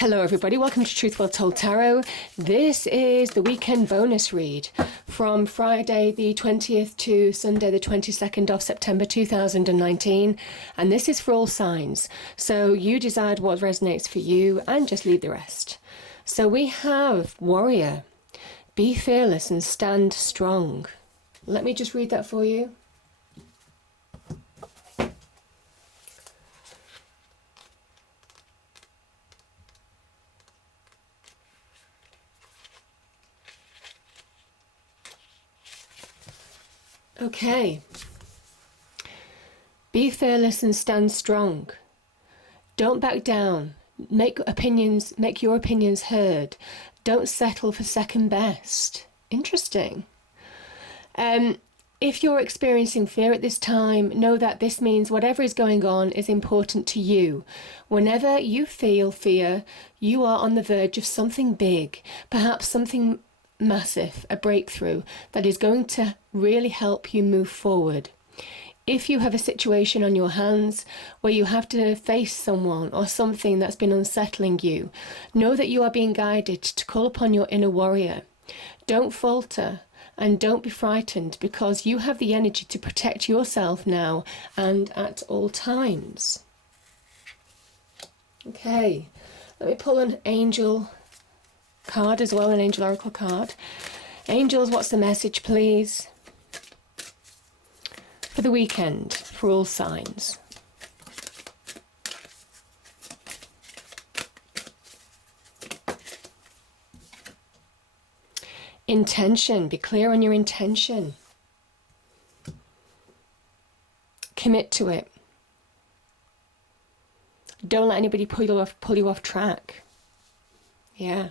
Hello everybody, welcome to Truth Well Told Tarot. This is the weekend bonus read from Friday the 20th to Sunday the 22nd of September 2019, and this is for all signs, so you decide what resonates for you and just leave the rest. So we have Warrior, be fearless and stand strong. Let me just read that for you. Okay. Be fearless and stand strong. Don't back down. Make your opinions heard. Don't settle for second best. Interesting. If you're experiencing fear at this time, know that this means whatever is going on is important to you. Whenever you feel fear, you are on the verge of something big, perhaps something massive, a breakthrough that is going to really help you move forward. If you have a situation on your hands where you have to face someone or something that's been unsettling you, know that you are being guided to call upon your inner warrior. Don't falter and don't be frightened, because you have the energy to protect yourself now and at all times. Okay, let me pull an angel card as well, an angel oracle card. Angels, what's the message, please, for the weekend for all signs? Intention, be clear on your intention. Commit to it. Don't let anybody pull you off track. Yeah.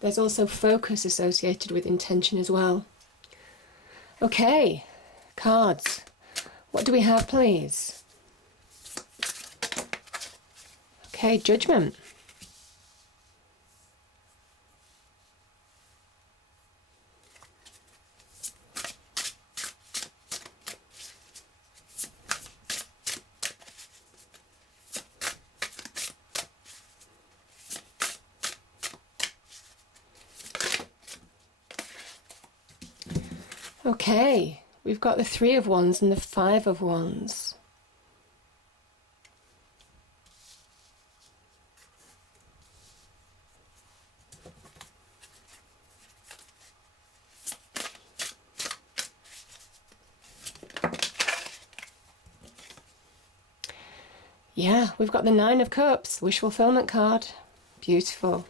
There's also focus associated with intention as well. Okay, cards. What do we have, please? Okay, Judgment. Okay, we've got the Three of Wands and the Five of Wands. Yeah, we've got the Nine of Cups, wish fulfillment card. Beautiful.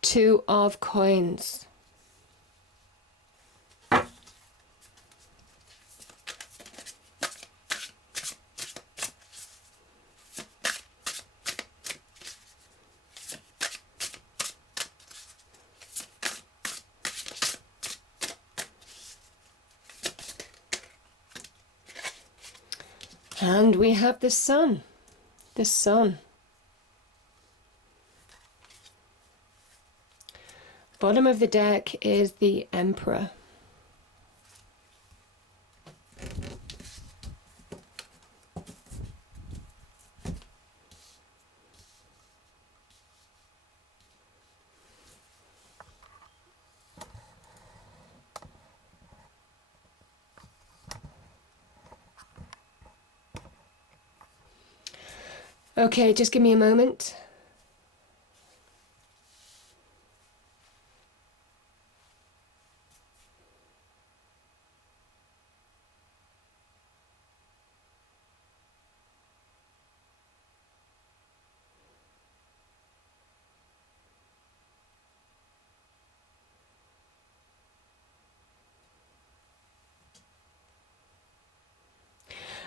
Two of Coins. And we have the Sun. The Sun. Bottom of the deck is the Emperor. Okay, just give me a moment.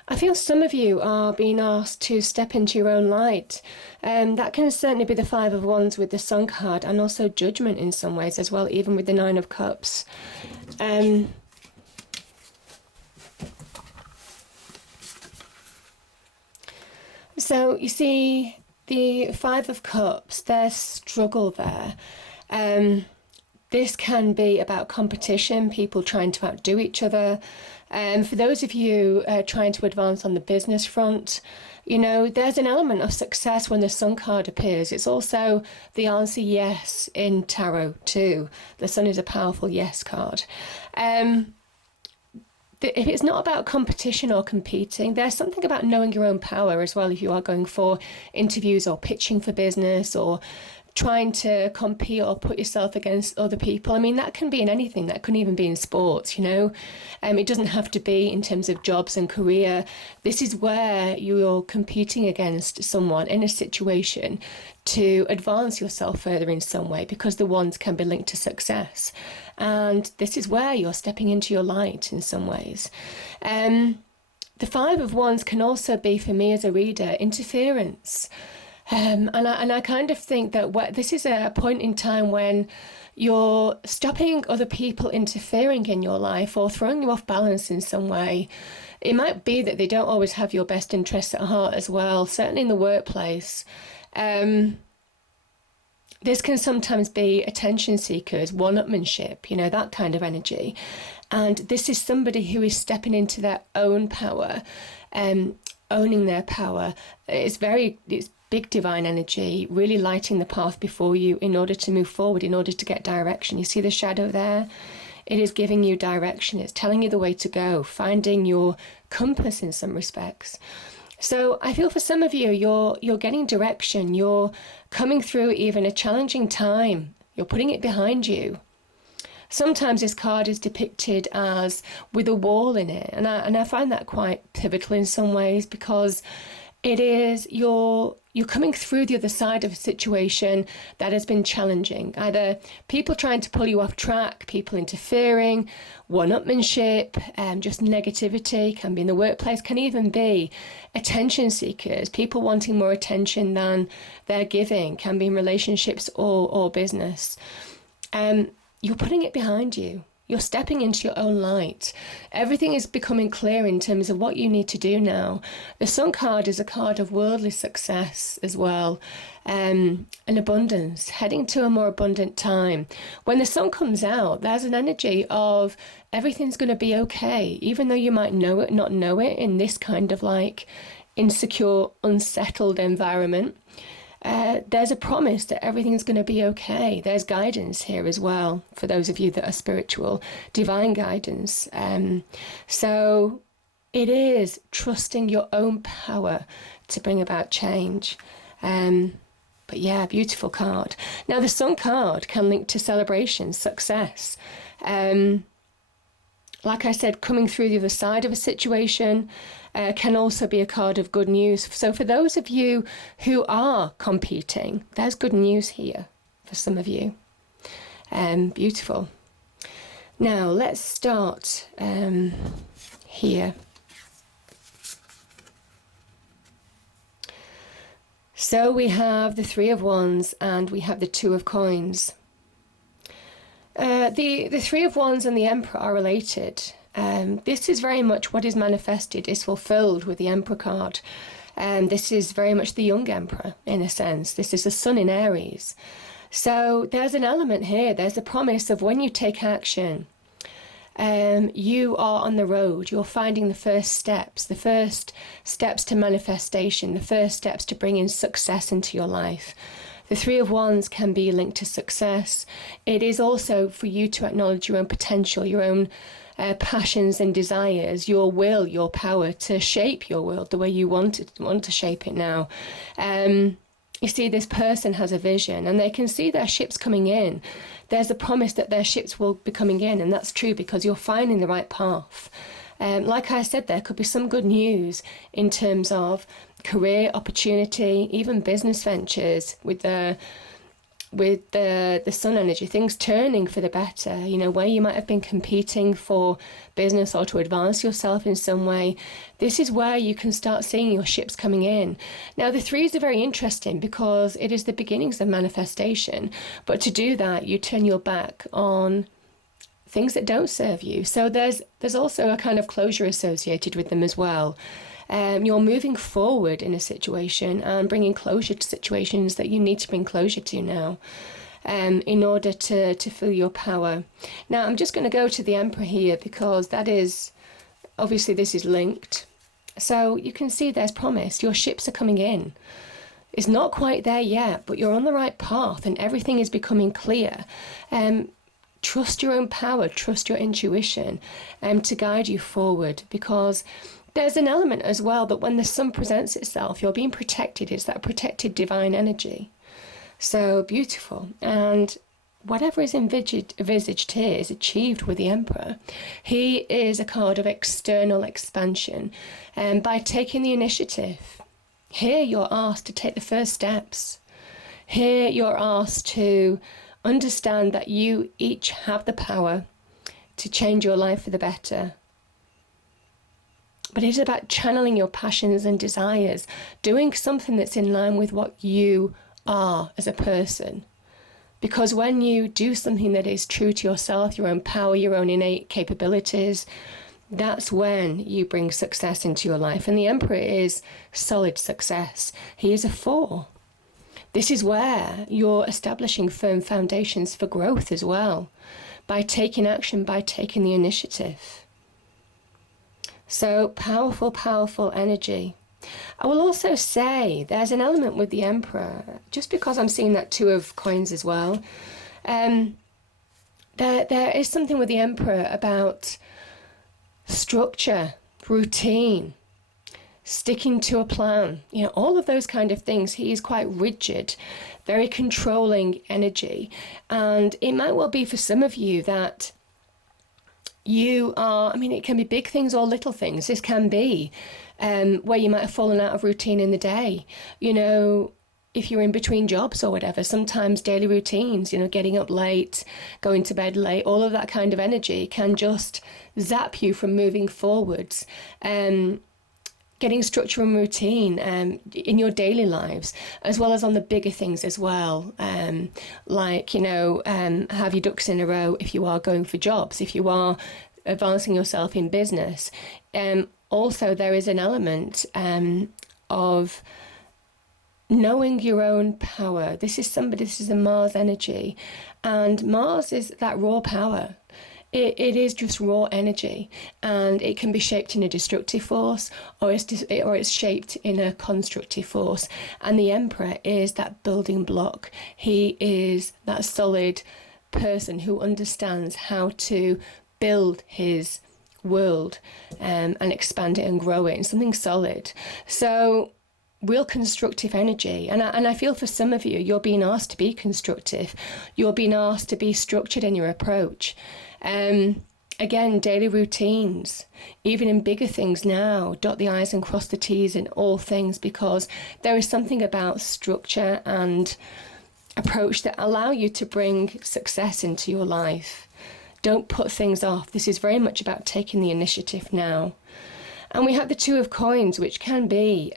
I feel some of you are being asked to step into your own light. That can certainly be the Five of Wands with the Sun card, and also Judgment in some ways as well, even with the Nine of Cups. So you see, the Five of Cups, there's struggle there. This can be about competition, people trying to outdo each other. For those of you trying to advance on the business front, you know, there's an element of success when the Sun card appears. It's also the answer yes in tarot too. The Sun is a powerful yes card. If it's not about competition or competing, there's something about knowing your own power as well if you are going for interviews or pitching for business or trying to compete or put yourself against other people. I mean, that can be in anything. That can even be in sports, you know. It doesn't have to be in terms of jobs and career. This is where you're competing against someone in a situation to advance yourself further in some way, because the wands can be linked to success. And this is where you're stepping into your light in some ways. The Five of Wands can also be, for me as a reader, interference. And I kind of think that this is a point in time when you're stopping other people interfering in your life or throwing you off balance in some way. It might be that they don't always have your best interests at heart as well, certainly in the workplace. This can sometimes be attention seekers, one-upmanship, you know, that kind of energy. And this is somebody who is stepping into their own power, owning their power. It's big divine energy, really lighting the path before you in order to move forward, in order to get direction. You see the shadow there? It is giving you direction. It's telling you the way to go, finding your compass in some respects. So I feel for some of you, you're getting direction. You're coming through even a challenging time. You're putting it behind you. Sometimes this card is depicted as with a wall in it. And I find that quite pivotal in some ways, because it is you're coming through the other side of a situation that has been challenging. Either people trying to pull you off track, people interfering, one-upmanship, just negativity, can be in the workplace, can even be attention seekers, people wanting more attention than they're giving, can be in relationships or business. You're putting it behind you. You're stepping into your own light. Everything is becoming clear in terms of what you need to do now. The Sun card is a card of worldly success as well, and abundance, heading to a more abundant time. When the Sun comes out, there's an energy of everything's going to be okay, even though you might know it, not know it, in this kind of like insecure, unsettled environment. There's a promise that everything's going to be okay. There's guidance here as well for those of you that are spiritual, divine guidance. So it is trusting your own power to bring about change. But yeah, beautiful card. Now the Sun card can link to celebration, success. Like I said, coming through the other side of a situation can also be a card of good news. So for those of you who are competing, there's good news here for some of you. Beautiful. Now let's start here. So we have the Three of Wands and we have the Two of Coins. The Three of Wands and the Emperor are related. This is very much what is manifested, is fulfilled with the Emperor card. This is very much the young Emperor, in a sense. This is the Sun in Aries. So there's an element here. There's a promise of when you take action, you are on the road. You're finding the first steps to manifestation, the first steps to bringing success into your life. The Three of Wands can be linked to success. It is also for you to acknowledge your own potential, your own passions and desires, your will, your power to shape your world the way you want to shape it now. You see, this person has a vision and they can see their ships coming in. There's a promise that their ships will be coming in, and that's true because you're finding the right path. Like I said, there could be some good news in terms of career opportunity, even business ventures with the Sun energy, things turning for the better, you know, where you might have been competing for business or to advance yourself in some way. This is where you can start seeing your ships coming in. Now, the threes are very interesting because it is the beginnings of manifestation. But to do that, you turn your back on things that don't serve you. So there's also a kind of closure associated with them as well. You're moving forward in a situation and bringing closure to situations that you need to bring closure to now. In order to feel your power. Now, I'm just going to go to the Emperor here because that is, obviously this is linked. So you can see there's promise. Your ships are coming in. It's not quite there yet, but you're on the right path and everything is becoming clear. Trust your own power, trust your intuition to guide you forward, because there's an element as well that when the sun presents itself, you're being protected. It's that protected divine energy. So beautiful. And whatever is envisaged here is achieved with the Emperor. He is a card of external expansion. And by taking the initiative, here you're asked to take the first steps. Here you're asked to understand that you each have the power to change your life for the better. But it's about channeling your passions and desires, doing something that's in line with what you are as a person. Because when you do something that is true to yourself, your own power, your own innate capabilities, that's when you bring success into your life. And the Emperor is solid success. He is a 4. This is where you're establishing firm foundations for growth as well, by taking action, by taking the initiative. So powerful, powerful energy. I will also say there's an element with the Emperor, just because I'm seeing that 2 of coins as well. There is something with the Emperor about structure, routine, sticking to a plan, all of those kind of things. He is quite rigid, very controlling energy. And it might well be for some of you that you are, it can be big things or little things. This can be where you might have fallen out of routine in the day. If you're in between jobs or whatever, sometimes daily routines, getting up late, going to bed late, all of that kind of energy can just zap you from moving forwards. Getting structure and routine in your daily lives, as well as on the bigger things as well. Have your ducks in a row if you are going for jobs, if you are advancing yourself in business. Also, there is an element of knowing your own power. This is a Mars energy, and Mars is that raw power. It is just raw energy, and it can be shaped in a destructive force, or it's shaped in a constructive force. And the Emperor is that building block. He is that solid person who understands how to build his world and expand it and grow it in something solid. So real constructive energy. And I feel for some of you, you're being asked to be constructive. You're being asked to be structured in your approach. Again, daily routines, even in bigger things now, dot the I's and cross the T's in all things, because there is something about structure and approach that allow you to bring success into your life. Don't put things off. This is very much about taking the initiative now. And we have the 2 of coins, which can be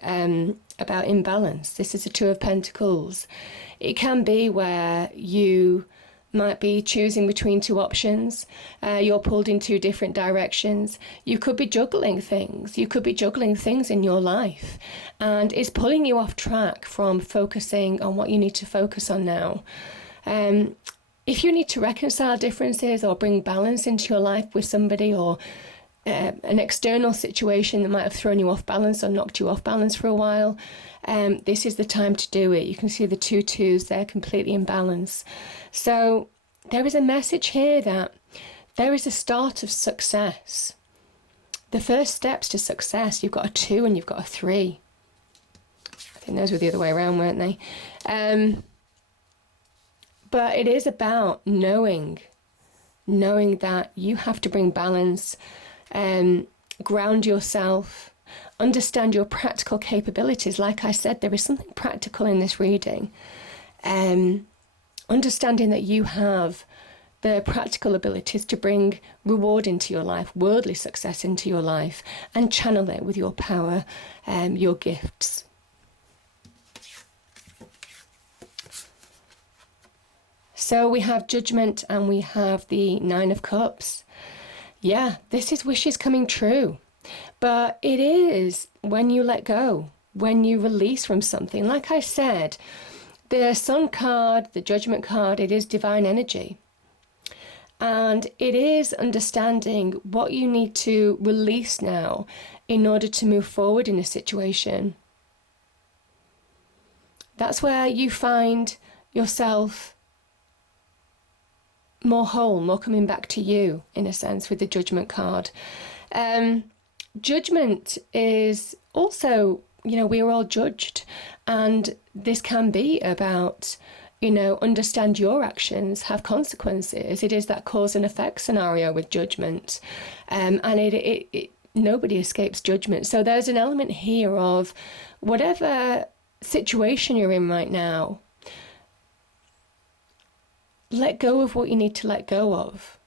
about imbalance. This is the 2 of pentacles. It can be where you might be choosing between 2 options. You're pulled in 2 different directions. You could be juggling things. You could be juggling things in your life, and it's pulling you off track from focusing on what you need to focus on now. If you need to reconcile differences or bring balance into your life with somebody, or an external situation that might have thrown you off balance or knocked you off balance for a while, this is the time to do it. You can see the 2 twos, they're completely in balance. So there is a message here that there is a start of success. The first steps to success, you've got a 2 and you've got a 3. I think those were the other way around, weren't they? But it is about knowing that you have to bring balance, ground yourself, understand your practical capabilities. Like I said, there is something practical in this reading. Understanding that you have the practical abilities to bring reward into your life, worldly success into your life, and channel it with your power, your gifts. So we have Judgment and we have the 9 of Cups. Yeah, this is wishes coming true. But it is when you let go, when you release from something. Like I said, the Sun card, the Judgment card, it is divine energy. And it is understanding what you need to release now in order to move forward in a situation. That's where you find yourself more whole, more coming back to you, in a sense, with the Judgment card. Judgment is also, we are all judged, and this can be about, understand your actions have consequences. It is that cause and effect scenario with judgment, and it nobody escapes judgment. So there's an element here of whatever situation you're in right now, let go of what you need to let go of.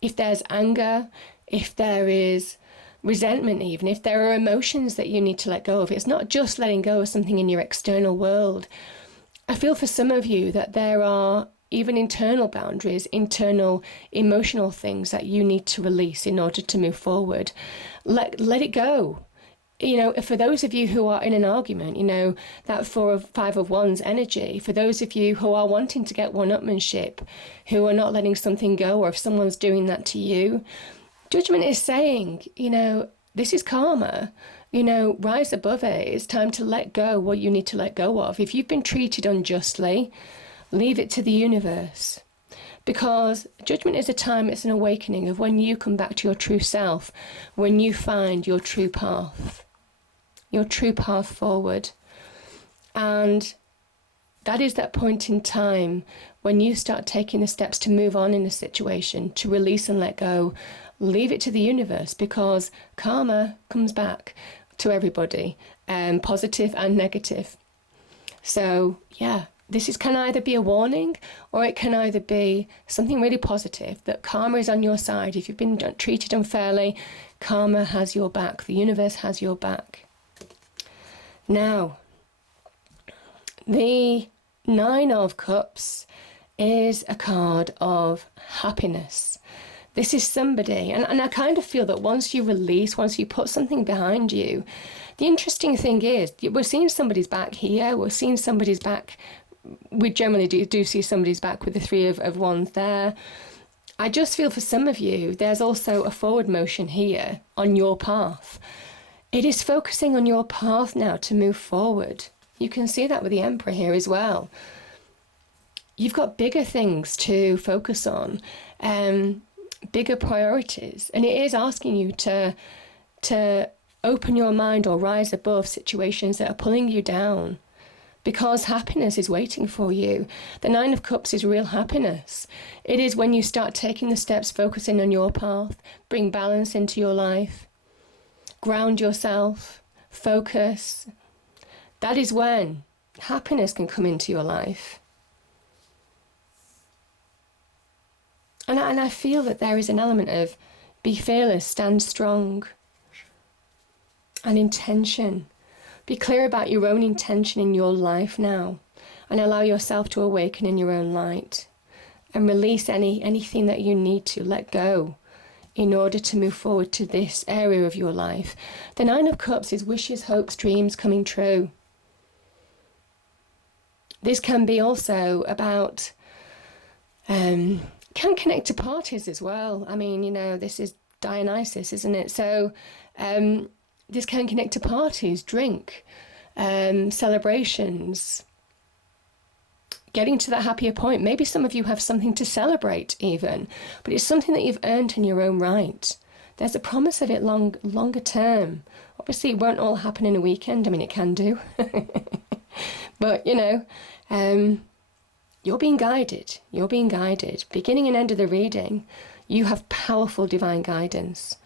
If there's anger, if there is resentment, even if there are emotions that you need to let go of, it's not just letting go of something in your external world. I feel for some of you that there are even internal boundaries, internal emotional things that you need to release in order to move forward. Let it go. For those of you who are in an argument, that 5 of Wands energy, for those of you who are wanting to get one-upmanship, who are not letting something go, or if someone's doing that to you, Judgment is saying, this is karma, rise above it. It's time to let go what you need to let go of. If you've been treated unjustly, leave it to the universe. Because Judgment is a time, it's an awakening of when you come back to your true self, when you find your true path forward. And that is that point in time when you start taking the steps to move on in a situation, to release and let go, leave it to the universe, because karma comes back to everybody, positive and negative. So, yeah. This can either be a warning, or it can either be something really positive, that karma is on your side. If you've been treated unfairly, karma has your back. The universe has your back. Now, the 9 of Cups is a card of happiness. This is somebody, and I kind of feel that once you release, once you put something behind you, the interesting thing is, we're seeing somebody's back here, we're seeing somebody's back. We generally do see somebody's back with the 3 of Wands there. I just feel for some of you, there's also a forward motion here on your path. It is focusing on your path now to move forward. You can see that with the Emperor here as well. You've got bigger things to focus on, bigger priorities. And it is asking you to open your mind or rise above situations that are pulling you down. Because happiness is waiting for you. The 9 of Cups is real happiness. It is when you start taking the steps, focusing on your path, bring balance into your life, ground yourself, focus. That is when happiness can come into your life. And I feel that there is an element of be fearless, stand strong, and intention. Be clear about your own intention in your life now, and allow yourself to awaken in your own light, and release anything that you need to let go in order to move forward to this area of your life. The 9 of Cups is wishes, hopes, dreams coming true. This can be also about, can connect to parties as well. I mean, this is Dionysus, isn't it? So, this can connect to parties, drink, celebrations, getting to that happier point. Maybe some of you have something to celebrate even, but it's something that you've earned in your own right. There's a promise of it longer term. Obviously, it won't all happen in a weekend. I mean, it can do. But, you're being guided. You're being guided. Beginning and end of the reading, you have powerful divine guidance.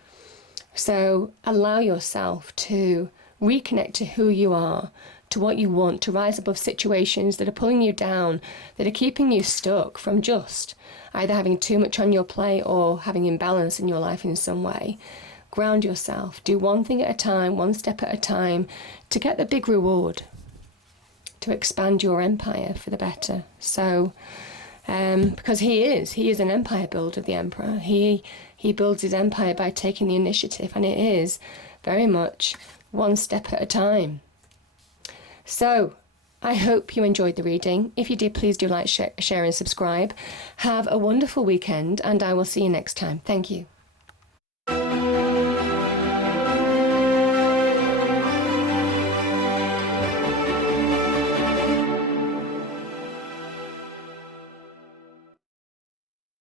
So allow yourself to reconnect to who you are, to what you want, to rise above situations that are pulling you down, that are keeping you stuck from just either having too much on your plate or having imbalance in your life in some way. Ground yourself. Do one thing at a time, one step at a time, to get the big reward, to expand your empire for the better. So because he is an empire builder, the emperor. He builds his empire by taking the initiative, and it is very much one step at a time. So I hope you enjoyed the reading. If you did, please do like, share and subscribe. Have a wonderful weekend, and I will see you next time. Thank you.